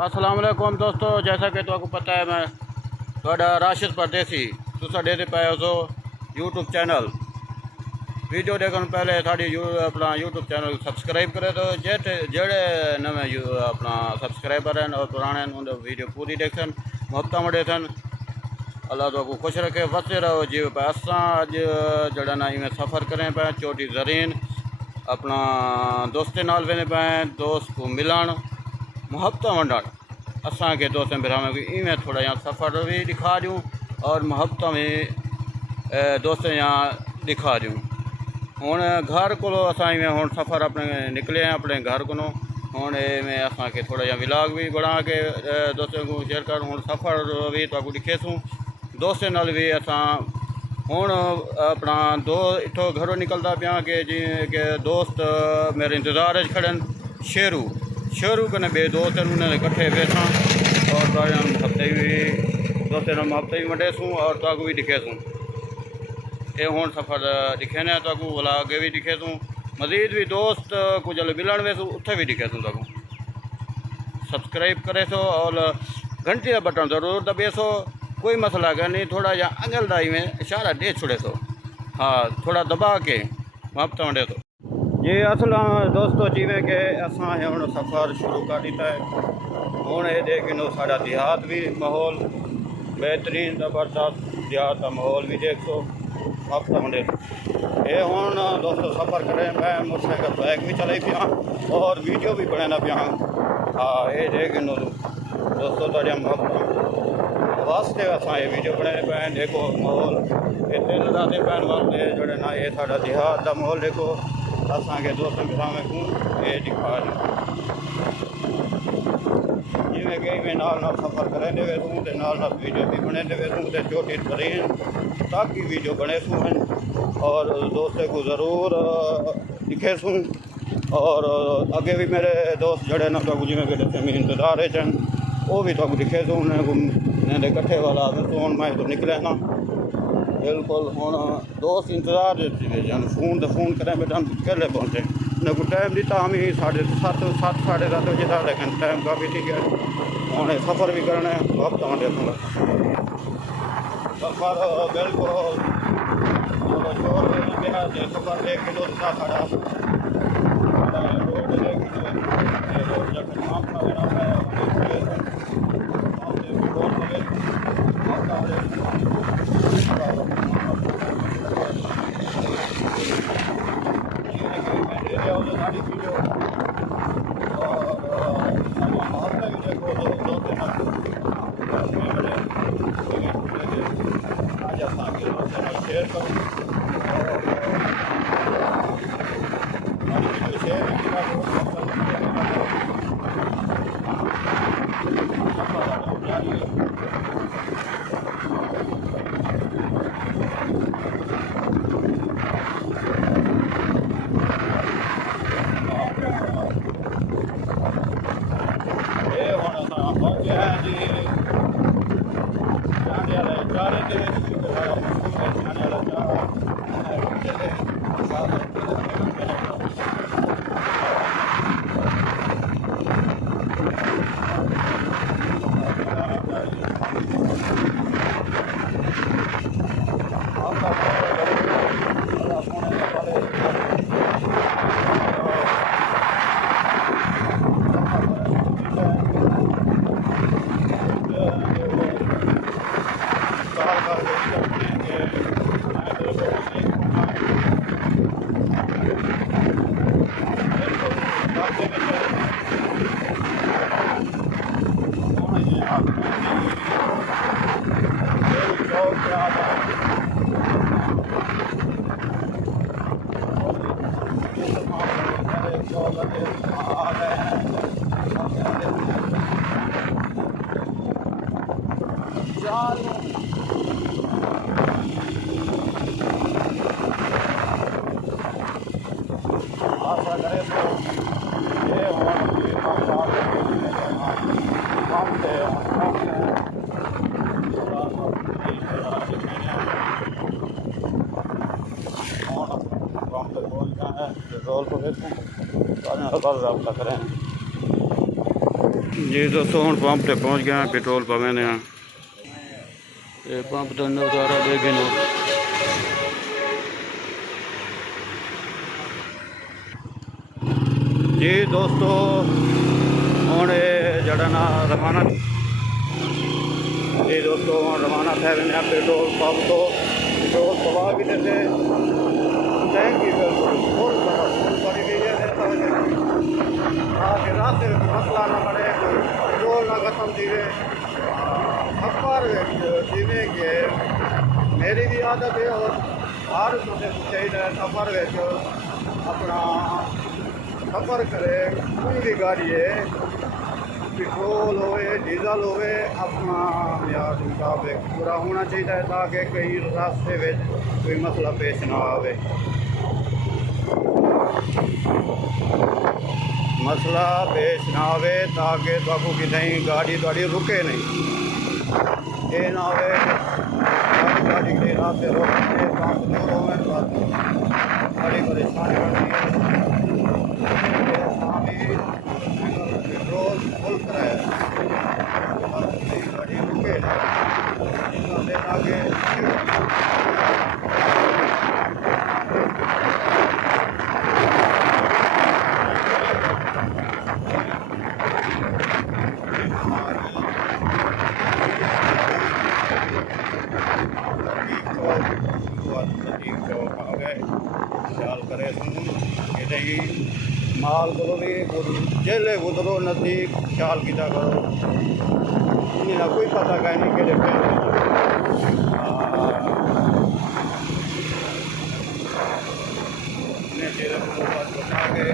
अस्सलाम वालेकुम दोस्तों, जैसा कि तुमको पता है मैं थोड़ा राशिद परदेसी तुसा देखते पाए हो यूट्यूब चैनल वीडियो देखने पहले थाड़ी अपना यूट्यूब चैनल सब्सक्राइब करे तो जेड़े नवे अपना सब्सक्राइबर हैं और पुराने उन वीडियो पूरी देखन मुफ्त में देखन। अल्लाह तो को खुश रखे वसते रहो जी पे असा अज जड़ा ना इवें सफ़र करें पे चोटी ज़रीन अपना दोस्तें नाल वेंदे पे दोस्त को मिलन मुहब्बत वंडन असा के दोस्तों बिरावें को इवें थोड़ा यहाँ सफ़र भी दिखा दूँ और मुहब्बत में दोस्तें यहाँ दिखा दूँ। हूँ घर को असा इवें हूँ सफ़र अपने निकले हैं अपने घर को हूँ में असा के थोड़ा जहा विलाग भी बना के दोस्तों को शेयर कर हूँ सफ़र भी तो दिखेसूँ दोस्तों नाल भी असा हूँ अपना दो इतो घरों निकलता पाया कि जी के दोस्त मेरे इंतज़ार खड़न शेरू कने बे दोस्त उन्होंने कट्ठे बैठा और हफ्ते भी दोस्तों हफ्ते भी वंडेसूँ और ताकू भी दिखेसूँ ये हूँ सफ़र दिखे ने ताकू भला अगे भी दिखेसूँ मज़ीद भी दोस्त को जल मिलन वेसूँ उत्थे भी दिखेसूँ ताकू सब्सक्राइब करे सो और घंटी का बटन ज़रूर दबे सो कोई मसला का नहीं थोड़ा या अंगलदाई में इशारा दे छुड़े सो हाँ थोड़ा दबा के मुहब्बत वंडे सो जी। असल दोस्तों जिमें कि असा हूँ सफ़र शुरू कर दिता है हूँ ये देख नो साड़ा देहात भी माहौल बेहतरीन ज़बरदस्त देहात का माहौल भी देख सो मुहब्बत वंडे ये हूँ दोस्तों सफ़र करें मैं मोटरसाइकिल बाइक भी चलाई पिया और वीडियो भी बनाना पिया हाँ ये देख नो दोस्तों तड़िया मुहब्बत वास्ते असा ये वीडियो बनाने पे देखो माहौल इतने लदाते पैन वास्ते जोड़े ना ये साड़ा देहात का माहौल देखो असा के दोस्तों बिरावें को ये दिखा जिमें कि मैं नाल सफ़र करें दे वेसूँ तो नाल वीडियो भी बने दे वेसूँ तो चोटी ज़रीन ताकि वीडियो बने सूँ और दोस्तों को ज़रूर दिखेसूँ और अगे भी मेरे दोस्त जड़े ना तो जिमें कि में इंतज़ार है वो भी तो दिखे तो उन्हें कट्ठे वाला तो मैं तो निकले ना बिल्कुल हूँ दोस्त इंतजार जन फोन करें बेटा हम कहले पहुँचे उन्हें को टाइम दिता हम ही 7:30 7:30 बजे था लेकिन टाइम काफ़ी ठीक है हूँ सफ़र भी करना है वक्त वहाँ देखूँगा सफ़र बिल्कुल सफ़र देख के दोस्त साढ़ा रोड शेयर करूँ आशा करें तो ये रोल को देखूँ रब्ता करें जी दोस्तों हम पंप पे पहुंच गए हैं, पेट्रोल पवाने हैं। ये पंप का नज़ारा देखे नो। जी दोस्तों हूँ जड़ा ना रवाना जी दोस्तों रवाना थे वें पेट्रोल पंप तो पेट्रोल पवा भी देते टैंकी फुल भरी गई है ताकि रास्ते में मसला ना बने, पेट्रोल ना खत्म थी सफ़र जिमें कि मेरी भी आदत है और हर बंदे को चाहिए सफ़र अपना सफ़र करे कोई भी गाड़ी है पेट्रोल होए डीजल होए अपना यार मुताबिक पूरा होना चाहिए ताकि कहीं रास्ते में कोई मसला पेश ना आवे। मसला पेश ना आवे ताकि तुहानू कितने गाड़ी थोड़ी रुके नहीं, ये ना हो गाड़ी के रास्ते रोकने बड़ी परेशानी होती है। पेट्रोल फुल कराया गाड़ी रुके आगे ख्याल करे कि माल करो भी जेले गुजरो नज़दीक ख्याल किया करो, इन्हें कोई पता का नहीं कि बचा के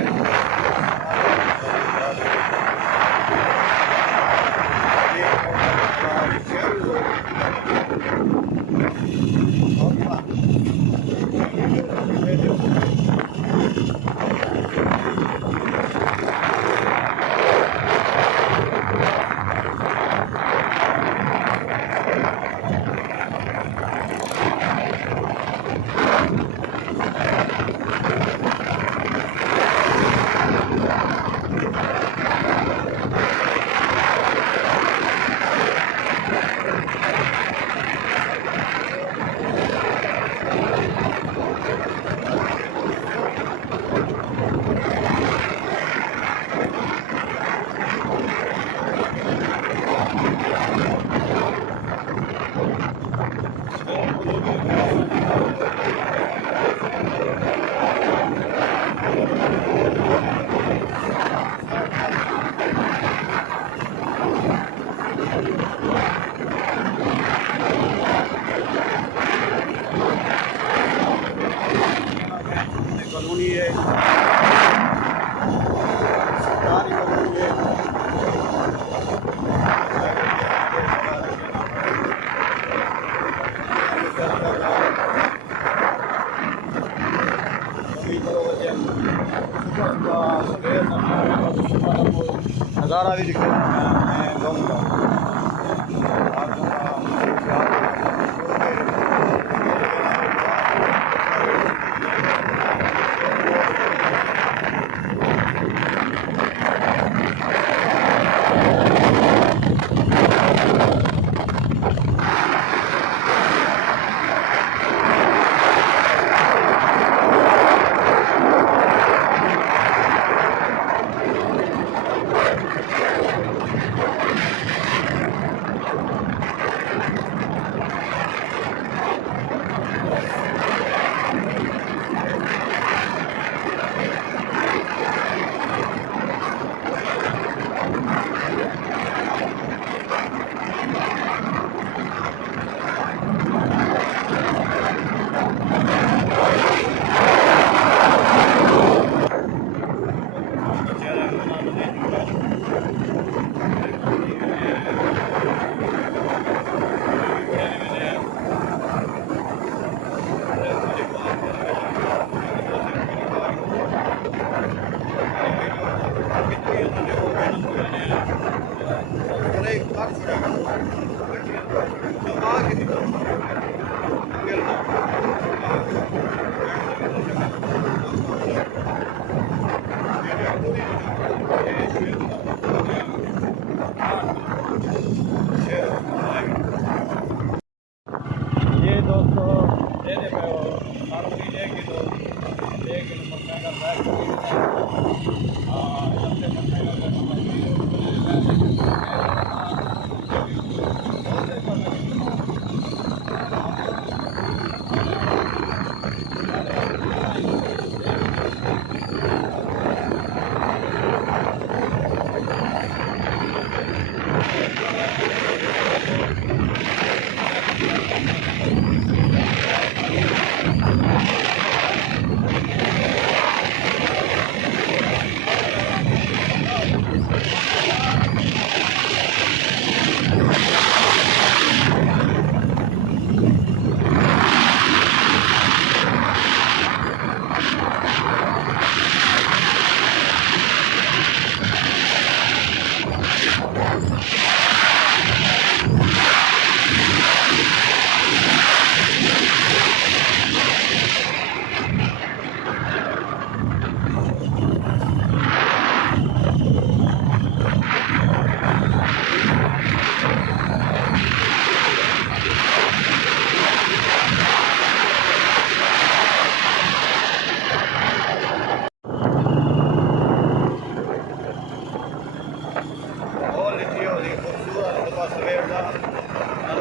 कानूनी है सरकारी कानूनी है। नज़ारा भी दिखे मैं गाऊँगा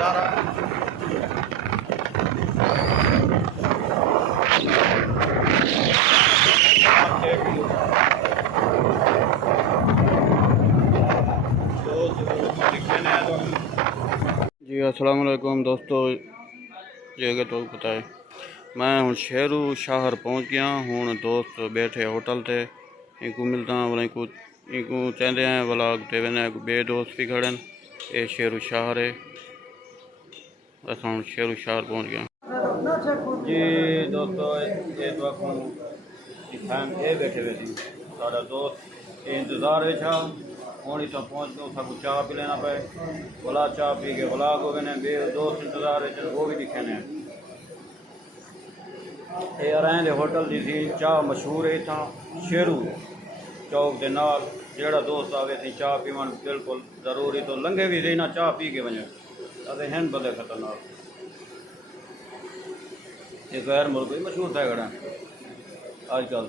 नज़ारा। जी अस्सलाम वालेकुम दोस्तों, जगह तो पता है मैं हूँ शेरू शहर पहुँच गया हूँ। दोस्त बैठे होटल ते इनको मिलता बोला इनको चाहते हैं बोला अगते वेने बे दोस्त भी खड़े ये शेरू शहर है। बस हूँ शेरू शहर पहुँच गया जी दोस्तों। ये बैठे हुए थी सारा दोस्त इंतज़ार है छा हूँ इतना पहुँच गए सब चाह पी लेना पे बोला चाह पी के बोला को बे दोस्त इंतज़ार है वो भी दिखे ने। ये रहें होटल की थी चाह मशहूर है इतना शेरू चौक के नाल जेड़ा दोस्त आवे थी चाह पीवन बिल्कुल ज़रूरी तो लंघे भी रही ना चाह पी के वजे अरे हैं बदे खतरनाक। ये गैर मुल्क भी मशहूर था गड़ा आजकल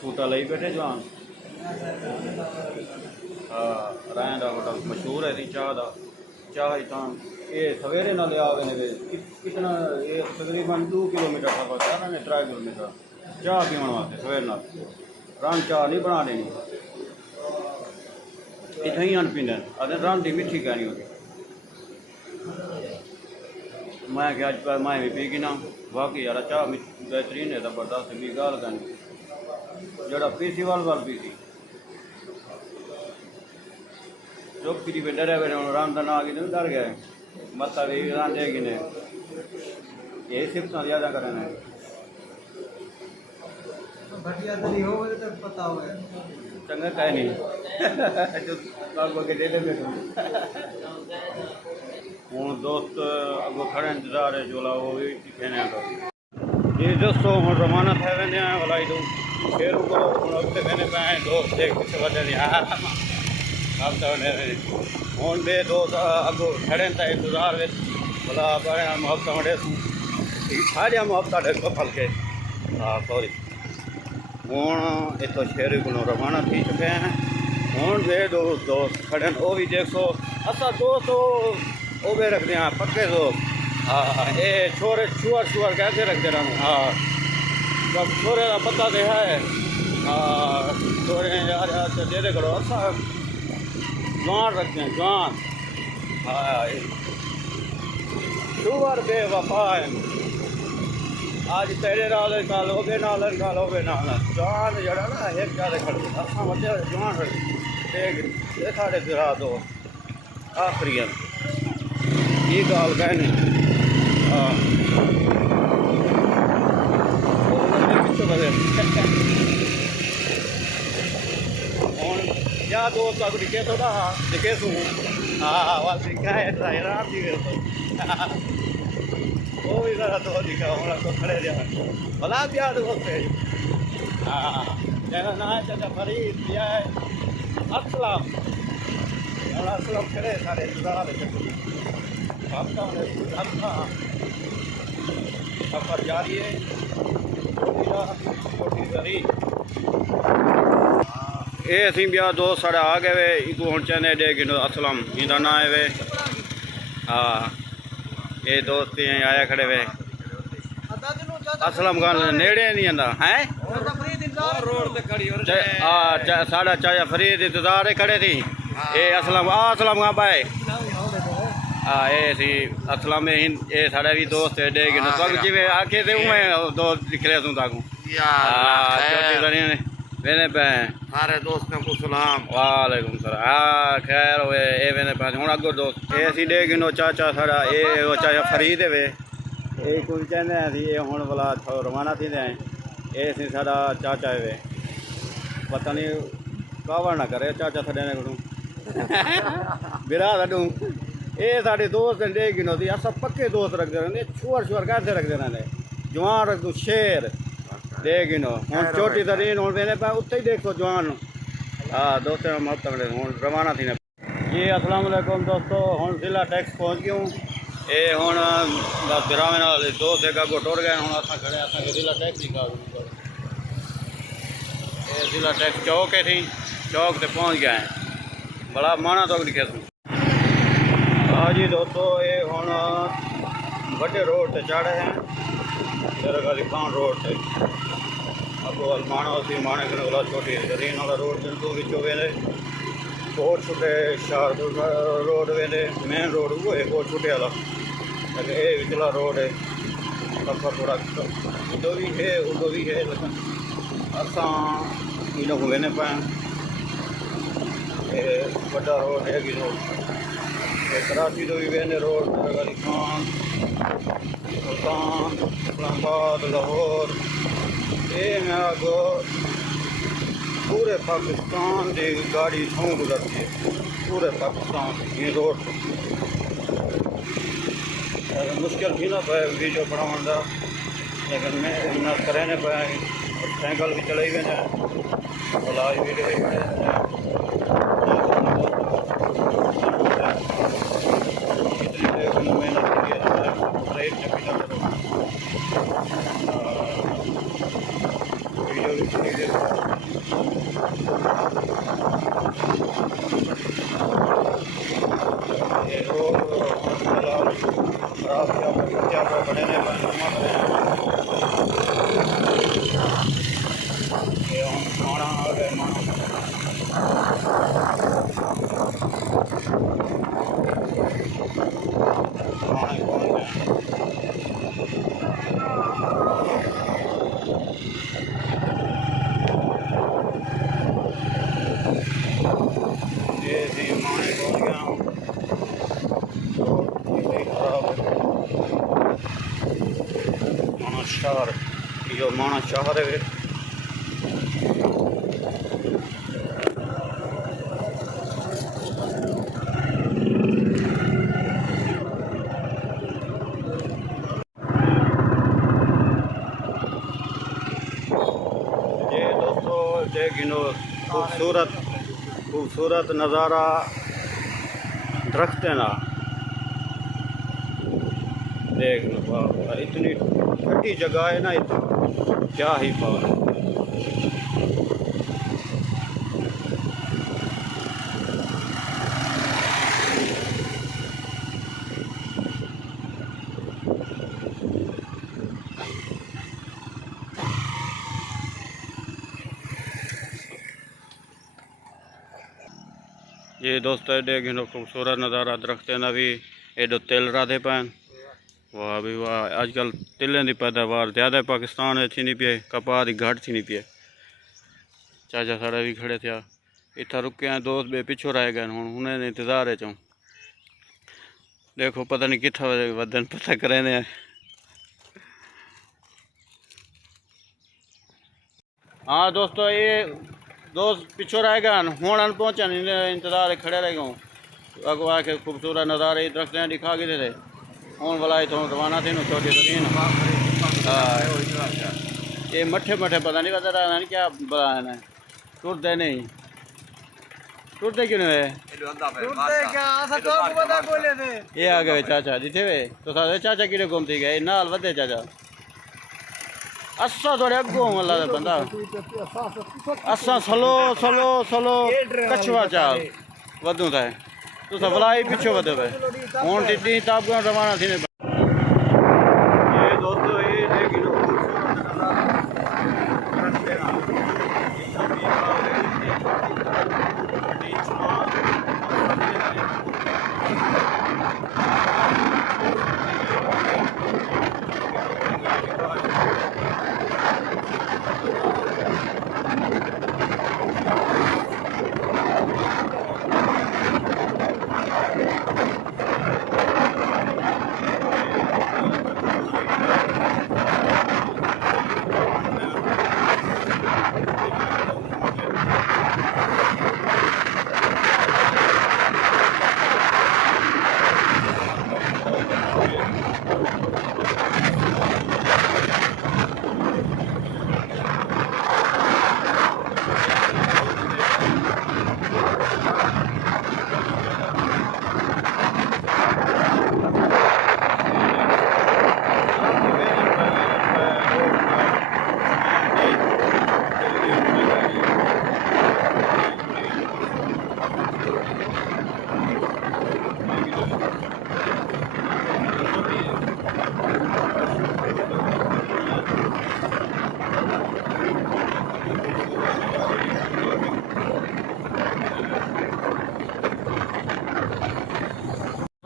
सूटा ली बैठे जवान। हाँ रहें होटल मशहूर है थी चाह का चाह इतना ये सवेरे ना लिया ने कितना ये तकरीबन 2 किलोमीटर सफर था ना 3 किलोमीटर चाह पीवन वास्ते सवेरे ना रन चाह नहीं बना देनी इतना ही अन पींदे अरे रन की मिठी कहनी होगी। मैं क्या अज मैं भी पी गई ना बाकी यार चाह बेहतरीन है जबरदस्त भी गाल कहनी जरा पीसी वाल पीसी चौक पी पे डरे बैठे हूँ रामधन आ गई डर गए मत्ता भी रांधे कि ने यही सिफ्त ज़्यादा करें चंगा कह नहीं हूँ दोस्त अगो खड़े इंतजार है जोला वो भी कहने ये दोस्तों हूँ रवाना थे वेंदे भलाई तू शेरू को हूँ अगते वेंदे पे दोस्त देख पिछे वधे हूँ बे दोस्त अगो खड़े था इंतजार में भला पर हम हफ्ता वड़े सारे हम हफ्ता डेढ़ फल के हाँ सॉरी हूँ इतो शेरू को रवाना थी चुके हैं। हूँ बे दोस्त खड़े वो भी देखो असा दोस्त वो भी रखते हैं पक्के दोस्त। हाँ ये छोरे छुअर कैसे रखते रहो। हाँ जब छोरे का पता दे है हाँ छोरे यार दे दे करो अच्छा जवान रखते हैं जवान। हाँ छुअर बे वफा है आज तेरे नाल काल हो नाल जवान जरा ना एक ज्यादा खड़े असा मतलब जवान रख ये साढ़े दिरा दो आखिरी ये गाल कहने। हाँ या दोस्त अगर दिखे तो ना दिखे सू हाँ वाल दिखा है राम जी वो भी जरा तो दिखा हमारा तो खड़े रहा भला प्यार दोस्त है। हाँ जगह ना है चाचा फरीद दिया है असलम खड़े सारे इंतजार सफर जारी है ये असी ब्याह दोस्त साढ़े आ गए वे इको हूँ चैने डे गिनो असलम इंदा ना है वे। हाँ ये दोस्त आया खड़े वे असलम खान नेड़े नहीं आंदा है साढ़ा चाचा फरीद इंतजार खड़े थी ये असलम खान पाए। हाँ ये सी असलम ये साढ़ा भी दोस्त है डे गिनो तो जिम्मे आखे थे मैं दोस्त निकले तू ताकू वेने पे सारे दोस्तों को सलाम वालेकुम सलाम। हाँ खैर हुए ये वेने पे हूँ अगो दोस्त ये असी डे गिनो चाचा साढ़ा ये वो चाचा फरीद है वे ये कुछ कहते हैं ये हूँ भला रवाना थी ये सी साढ़ा चाचा है वे पता नहीं कावड़ ना करे चाचा थड़े को बिरा थडू ये साढ़े दोस्त डे गिनो थी अस पक्के दोस्त रखते रहते छुअर कैसे रखते रहते जवान रख दू शेर दे गिनो हूँ छोटी तरीन हूँ मैंने पाया उत्ते ही देखो जवान। हाँ दोस्तों मत हूँ रवाना थी जी अस्सलाम वालेकुम दोस्तों हूँ जिला टैक्स पहुँच गया हूँ ये हूँ बस बिरावे नाल दोस्त एक अगो टुर गए हूँ अस खड़े अस जिला टैक्स निकाल ये जिला टैक्स चौक है थी चौक से पहुँच गए हैं बड़ा माना तो दिखे तू हाँ जी दोस्तों, ये हुण बड़े रोड से चढ़ रहे हैं, दरगाह गाली खान रोड से। अगो अलमाना सी माने कने वाला छोटी जरीन वाला रोड बिल्कुल विचों वेंदे, कोट छुटे शाहपुर रोड वेंदे, मेन रोड वो है कोट छुटे वाला, लेकिन ये विचला रोड है। सफ़र थोड़ा उदो भी है उदो भी है, लेकिन असां इन्हों को वेने पाए। बड़ा रोड है कि कराची तो भी वेंदे रोड, दरगाह गाली खान, मुल्तान, इस्लामाबाद, लाहौर। ये मैं आगो पूरे पाकिस्तान की गाड़ी छूं गुजरती है, पूरे पाकिस्तान ये रोड। मुश्किल थी ना पे वीडियो बनाने का, लेकिन मैं इन्ना करे न पाया। साइकिल भी चलाई वेंदे, इलाज भी करी वेंदे। इतनी मेहनत की ट्रेन में भी लग वीडियो भी चली गई। ये रोड खराब क्या बने ने ये हम माना आ गए माना ये सी माने पहुँच गया हूँ। माना शहर, यो माना शहर है। ये दोस्तों देखिनो खूबसूरत नज़ारा दरख्त है ना, देख लो बाप, इतनी ठंडी जगह है ना, इतनी क्या ही बात। ये दोस्तों देख लो खूबसूरत नज़ारा दरख्त ना भी एडो तिल राधे पैन। वाह भी वाह, आजकल तिलें की पैदावार ज़्यादा पाकिस्तान अच्छी नहीं पिए, कपाह की घट थी नहीं पिए। चाचा साढ़े भी खड़े थे इतना रुके हैं, दोस्त बे पिछो रह गए हूँ, उन्हें इंतजार है चूँ। देखो पता नहीं कितना वदन पता करें ने। हाँ दोस्तों, ये दोस्त पिछो रह गए हूँ अन पहुँचन इंतजार खड़े रह गए। अगवा के खूबसूरत नज़ारे दरख्त दिखा गए थे हूँ वाला इतों रवाना थे छोटी जमीन। हाँ ये मठे मठे पता नहीं बता रहा क्या बताना है, टूटते नहीं, टूटते क्यों नहीं है? ये आ गए चाचा दिखे वे तो सारे चाचा किड़े घूमती गए नाल वधे चाचा असा थोड़े अगों वाला बंदा असा स्लो स्लो स्लो कछवा चाल वधू था तुसा भलाई पिछो वधे पे हूँ टी ताब रवाना थी। ये दोस्तों ये देखी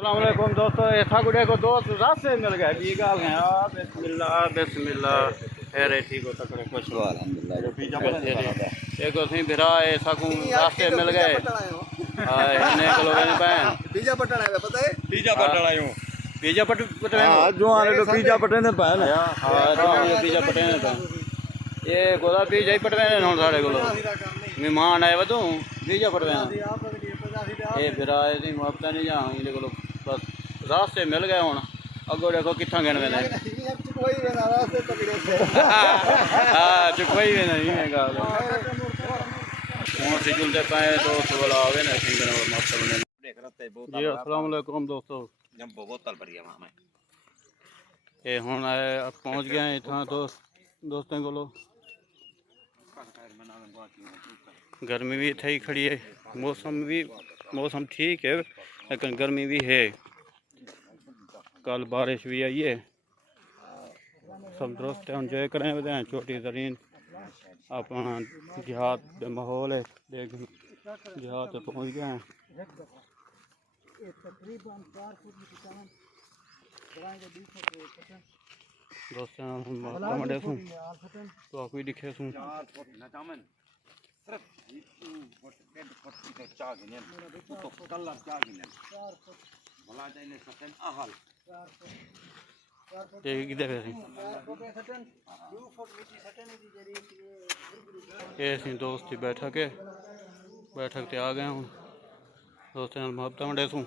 अस्सलामुअलैकुम दोस्तों, ये थाकुड़े को दोस्त रास्ते मिल गए बी गाल हैं। बिस्मिल्लाह बिस्मिल्लाह फिर ठीक हो तकड़े खुश हो एक सी भिरा है साकू रास्ते मिल गए इन्हें किलो ने पैन पिज्जा पटन है पता है पिज्जा पटन आयो पिज्जा पटे हां जो आने तो पिज्जा पटन ने पैन हां तो पिज्जा पटे ने पैन ये गोदा पिज्जा ही पटवे ने हुन साडे कोलो मेहमान आए वदू पिज्जा पटवे ये भिरा दी मुहब्बत नहीं जा इन्हें कोलो बस रास्ते मिल गए हुन अगो देखो कित्था गन वेने कोई ना रास्ते पकड़े थे हां चुकवाई वे नहीं है गाल कौन से जुलते पाए दोस्त वाला आवे ना सिंगर और मस्त बने देख रहे बहुत जी अस्सलाम वालेकुम दोस्तों जंबो बोतल बढ़िया मां में ये हुन आए पहुंच गए हैं इतना तो दोस्तों को गर्मी भी थी खड़ी है मौसम ठीक है लेकिन गर्मी भी है कल बारिश भी आई है सब दोस्त एंजॉय करें बताएं छोटी तरीन अपना जिहाद के माहौल है देख जिहाद तक पहुँच गए हैं दोस्तों टमाटे सूं तो आपको दिखे सूं ये दोस्त बैठक है बैठक ते आ गए हूँ दोस्तों मोहब्बत मंडे सूं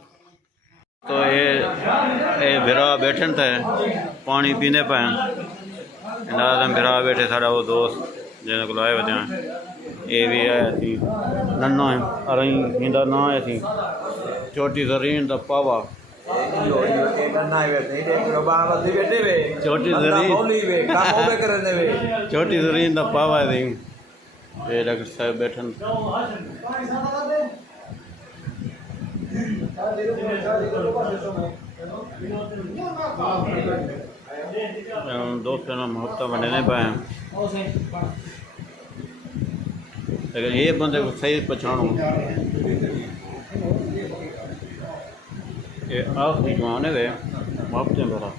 तो ये भिरा बैठन थे पानी पीने पे भिरा बैठे सारा वो दोस्त जिन्हें को आए बचे ये भी है असी नन्ना है अरई हिंदा ना है असी छोटी जरीन दा पावा छोटी जरीन दा पावा है ये डॉक्टर साहब बैठन दोस्तों मोहब्बत बनने पाए लेकिन ये बंदे को सही पछाणो ये आखिरी जवान है वे मोहब्बत भरा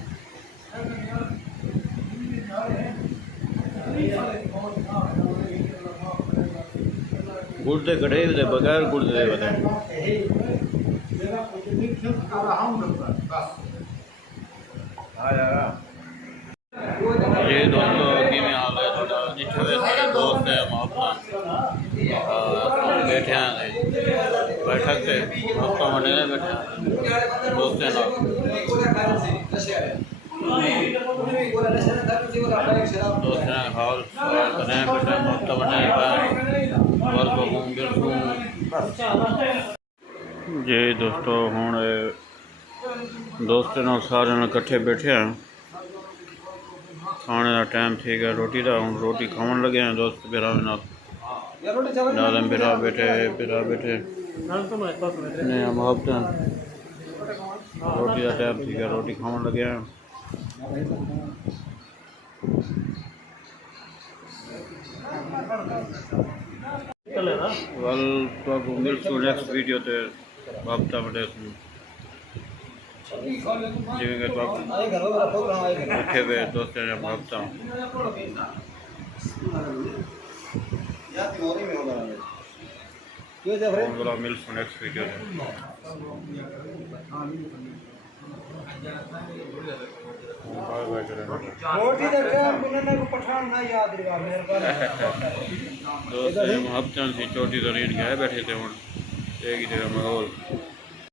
गुड़ते कड़े बगैर गुड़ते बताए ये दोस्तों कि हाल है थोड़ा जिठे सारे दोस्त है मोहब्बत बैठे हैं बैठक से मोहब्बत बने बैठे दोस्त हैं दोस्त हैं हाल बने बैठे मोहब्बत बने जी दोस्तों हुण दोस्तों सारे इकट्ठे बैठे हैं खाने का टाइम थी गया रोटी का हूँ रोटी खावन लगे हैं दोस्त बिरा बिरा बैठे मोहब्बत रोटी का टाइम थी गया रोटी खावन लगे हैं वल तो मिलसू नेक्स्ट वीडियो ते वापता बटे जिवें के तो रखे हुए दोस्तों ने वापता मिलसू नेक्स्ट वीडियो ते दोस्त मोहब्बत से छोटी तरीन गए बैठे थे हूँ एक ही जगह माहौल